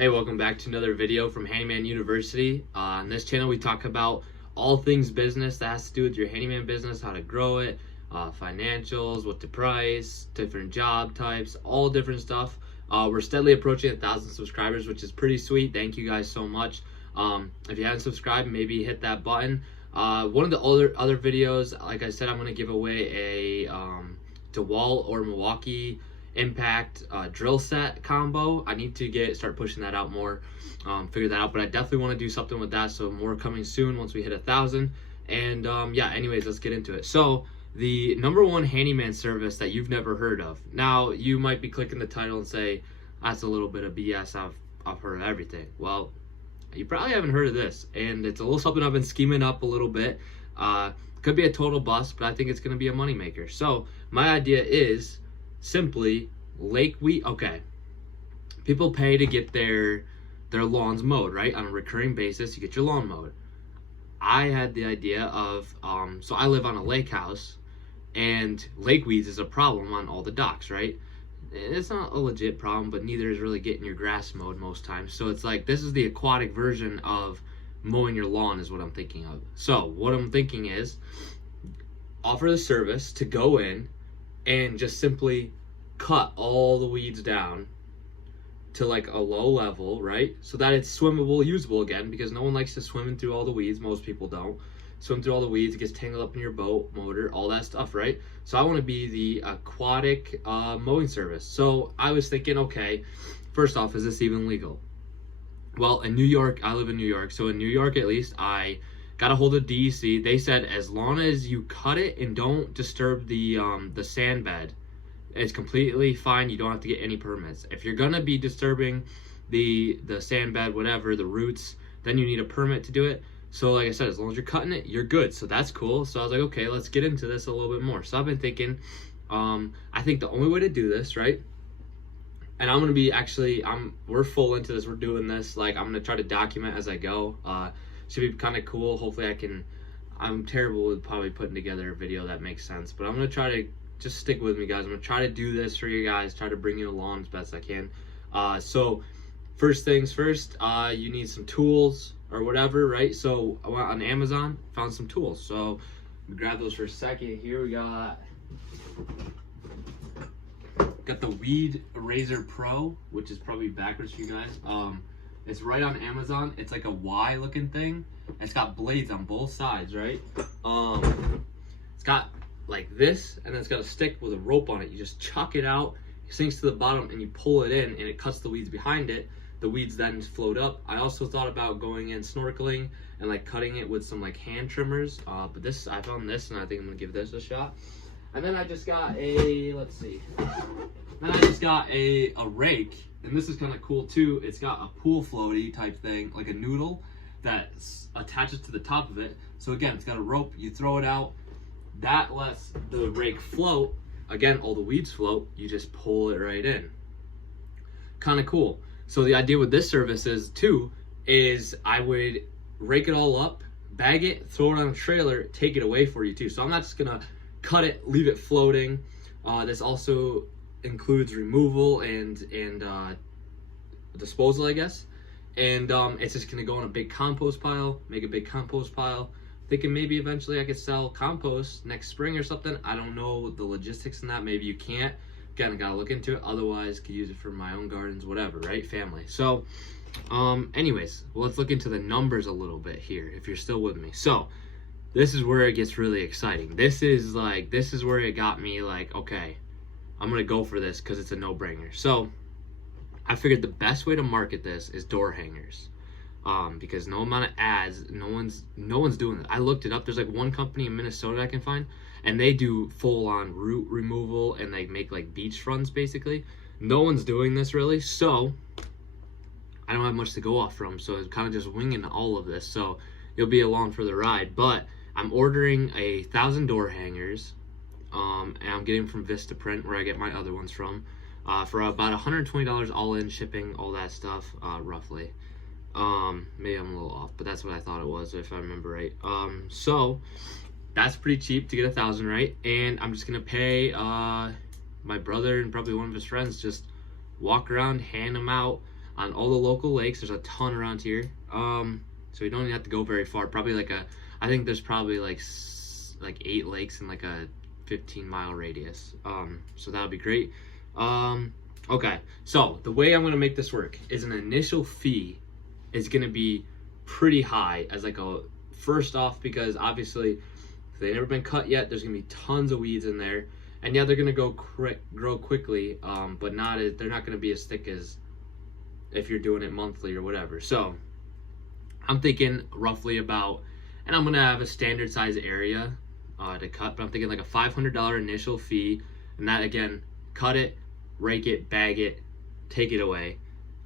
Hey, welcome back to another video from Handyman University. On this channel, we talk about all things business that has to do with your handyman business, how to grow it, financials, what to price, different job types, all different stuff. We're steadily approaching 1,000 subscribers, which is pretty sweet. Thank you guys so much. If you haven't subscribed, maybe hit that button. One of the other videos, like I said, I'm going to give away a DeWalt or Milwaukee Impact drill set combo. I need to start pushing that out more, figure that out, but I definitely want to do something with that, so more coming soon once we hit 1,000. And yeah, anyways, let's get into it. So the #1 handyman service that you've never heard of. Now you might be clicking the title and say, that's a little bit of BS, I've heard of everything. Well, you probably haven't heard of this, and it's a little something I've been scheming up a little bit. Could be a total bust, but I think it's going to be a moneymaker. So my idea is simply okay, people pay to get their lawns mowed, right? On a recurring basis, you get your lawn mowed. I had the idea of so I live on a lake house, and lake weeds is a problem on all the docks, right? It's not a legit problem, but neither is really getting your grass mowed most times. So it's like, this is the aquatic version of mowing your lawn is what I'm thinking of. So what I'm thinking is offer the service to go in and just simply cut all the weeds down to like a low level, right? So that it's swimmable, usable again, because no one likes to swim through all the weeds. Most people don't swim through all the weeds. It gets tangled up in your boat, motor, all that stuff, right? So I want to be the aquatic mowing service. So I was thinking, okay, first off, is this even legal? Well, in New York, I live in New York. So in New York, at least, I got a hold of DEC. They said as long as you cut it and don't disturb the sand bed, it's completely fine. You don't have to get any permits. If you're gonna be disturbing the sand bed, whatever, the roots, then you need a permit to do it. So like I said, as long as you're cutting it, you're good. So that's cool. So I was like, okay, let's get into this a little bit more. So I've been thinking, I think the only way to do this, right? And I'm gonna be we're full into this. We're doing this. Like, I'm gonna try to document as I go. Should be kind of cool. Hopefully I'm terrible with probably putting together a video that makes sense, but I'm gonna try to just stick with me, guys. I'm gonna try to do this for you guys, try to bring you along as best I can. So first things first, you need some tools or whatever, right? So I went on Amazon, found some tools. So grab those for a second. Here we got the Weed Razor Pro, which is probably backwards for you guys. It's right on Amazon. It's like a Y looking thing. It's got blades on both sides, right? It's got like this, and then it's got a stick with a rope on it. You just chuck it out, it sinks to the bottom, and you pull it in, and it cuts the weeds behind it. The weeds then float up. I also thought about going in snorkeling and like cutting it with some like hand trimmers, but I found this, and I think I'm gonna give this a shot. And then I just got a rake, and this is kind of cool too. It's got a pool floaty type thing, like a noodle that attaches to the top of it. So again, it's got a rope, you throw it out, that lets the rake float. Again, all the weeds float, you just pull it right in. Kind of cool. So the idea with this service is I would rake it all up, bag it, throw it on a trailer, take it away for you too. So I'm not just gonna cut it, leave it floating. This also includes removal and disposal, I guess. And it's just gonna go in a big compost pile, make a big compost pile. Thinking maybe eventually I could sell compost next spring or something. I don't know the logistics in that. Maybe you can't. Again, I gotta look into it. Otherwise, could use it for my own gardens, whatever, right? Family. So, anyways, well, let's look into the numbers a little bit here, if you're still with me. So, this is where it gets really exciting. This is where it got me like, okay, I'm gonna go for this because it's a no-brainer. So, I figured the best way to market this is door hangers. Because no amount of ads, no one's doing it. I looked it up. There's like one company in Minnesota I can find, and they do full-on root removal and they make like beach fronts basically. No one's doing this really, so I don't have much to go off from. So it's kind of just winging all of this. So you'll be along for the ride. But I'm ordering 1,000 door hangers, and I'm getting them from Vistaprint, where I get my other ones from, for about $120 all in, shipping, all that stuff, roughly. Maybe I'm a little off, but that's what I thought it was, if I remember right. So that's pretty cheap to get 1,000, right? And I'm just gonna pay my brother and probably one of his friends just walk around, hand them out. on all the local lakes. There's a ton around here. So you don't even have to go very far. Probably like I think there's probably like 8 lakes in like a 15-mile radius. So that would be great. Okay, so the way I'm gonna make this work is an initial fee is gonna be pretty high as like a first off, because obviously they've never been cut yet. There's gonna be tons of weeds in there, and yeah, they're gonna grow quickly, but they're not gonna be as thick as if you're doing it monthly or whatever. So I'm thinking roughly about, and I'm gonna have a standard size area to cut, but I'm thinking like a $500 initial fee, and that again, cut it, rake it, bag it, take it away,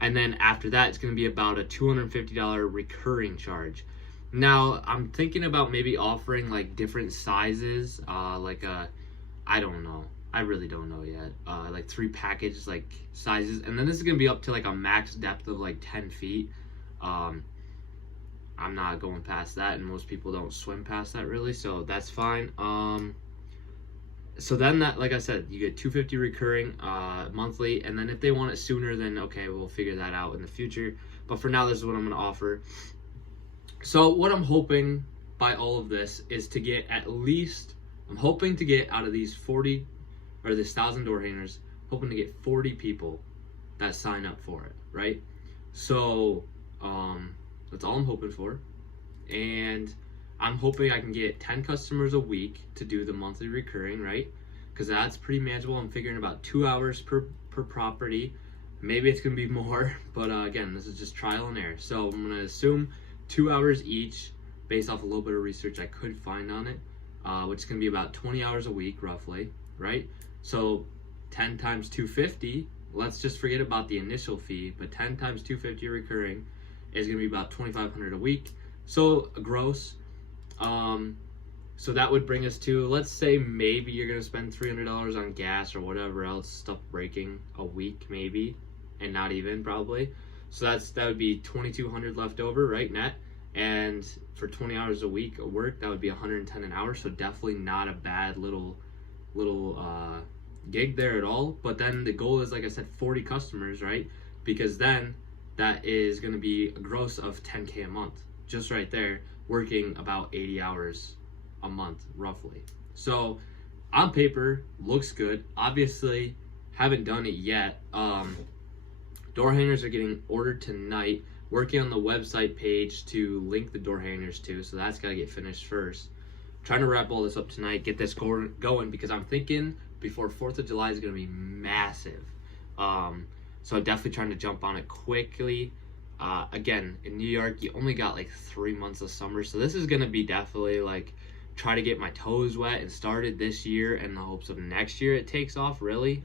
and then after that it's gonna be about a $250 recurring charge. Now I'm thinking about maybe offering like different sizes, I don't know. I really don't know yet. Like 3 package like sizes, and then this is gonna be up to like a max depth of like 10 feet. I'm not going past that, and most people don't swim past that really, so that's fine. So then that, like I said, you get $250 recurring monthly, and then if they want it sooner, then okay, we'll figure that out in the future. But for now, this is what I'm gonna offer. So what I'm hoping by all of this is to get at least, I'm hoping to get out of these 40 or this 1,000 door hangers, hoping to get 40 people that sign up for it, right? So that's all I'm hoping for, and I'm hoping I can get 10 customers a week to do the monthly recurring, right? Because that's pretty manageable. I'm figuring about 2 hours per property. Maybe it's gonna be more, but again, this is just trial and error. So I'm gonna assume 2 hours each based off a little bit of research I could find on it, which is gonna be about 20 hours a week roughly, right? So 10 times 250, let's just forget about the initial fee, but 10 times 250 recurring is gonna be about 2,500 a week. So gross. So that would bring us to, let's say maybe you're gonna spend $300 on gas or whatever else, stuff breaking a week maybe, and not even probably. So that would be 2,200 left over, right, net. And for 20 hours a week of work, that would be 110 an hour. So definitely not a bad little gig there at all. But then the goal is, like I said, 40 customers, right? Because then that is going to be a gross of 10K a month, just right there, working about 80 hours a month roughly. So on paper looks good. Obviously haven't done it yet. Door hangers are getting ordered tonight. Working on the website page to link the door hangers to, so that's got to get finished first. Trying to wrap all this up tonight, get this going, because I'm thinking before 4th of July is going to be massive. So I'm definitely trying to jump on it quickly. Again, in New York, you only got like 3 months of summer, so this is going to be definitely like try to get my toes wet and started this year in the hopes of next year it takes off really.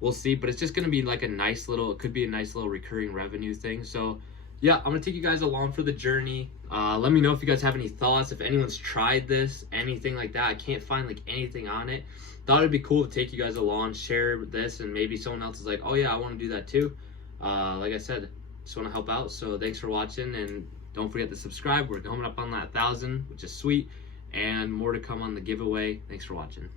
We'll see, but it's just going to be like it could be a nice little recurring revenue thing. So yeah, I'm going to take you guys along for the journey. Let me know if you guys have any thoughts, if anyone's tried this, anything like that. I can't find like anything on it. Thought it'd be cool to take you guys along, share this, and maybe someone else is like, oh yeah, I want to do that too. Like I said, just want to help out. So thanks for watching, and don't forget to subscribe. We're coming up on that 1,000, which is sweet, and more to come on the giveaway. Thanks for watching.